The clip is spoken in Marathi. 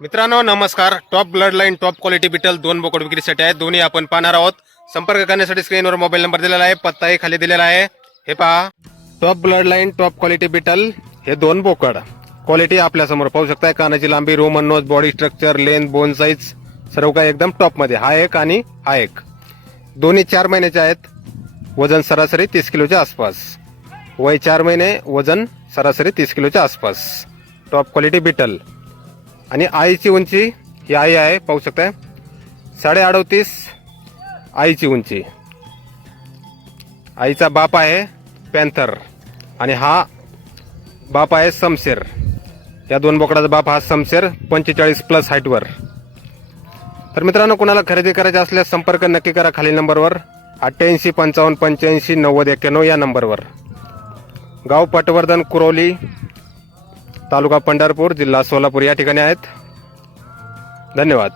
मित्रांनो नमस्कार. Top blood line top quality Beetal दोन बोकड विक्रीसाठी आहेत दोन्ही आपण पाहणार आहोत. संपर्क करण्यासाठी स्क्रीनवर मोबाईल नंबर दिलेला आहे. पत्ताही खाली दिलेला आहे. हे पहा. Top blood line top quality Beetal हे दोन बोकड. क्वालिटी आपल्यासमोर पाहू शकताय. कानाची लांबी roman nose body structure lean bone size सर्व काही एकदम टॉपमध्ये. हा एक आणि हा एक. दोन्ही चार महिन्याचे आहेत. वजन सरासरी तीस किलोच्या आसपास. वय चार महिने वजन सरासरी तीस किलोच्या आसपास. Top quality Beetal. आणि आईची उंची ही आई आहे पाहू शकताय. साडे अडतीस आईची उंची. आईचा बाप आहे पॅन्थर आणि हा बाप आहे समशेर या दोन बोकडाचा बाप हा समशेर पंचेचाळीस प्लस हाईटवर. तर मित्रांनो कोणाला खरेदी करायचे असल्यास संपर्क नक्की करा खालील नंबरवर. अठ्ठ्याऐंशी पंचावन्न पंच्याऐंशी नव्वद एक्क्याण्णव या नंबरवर. गाव पटवर्धन कुरोली तालुका पंढरपूर जिल्हा सोलापूर या ठिकाणी आहेत. धन्यवाद.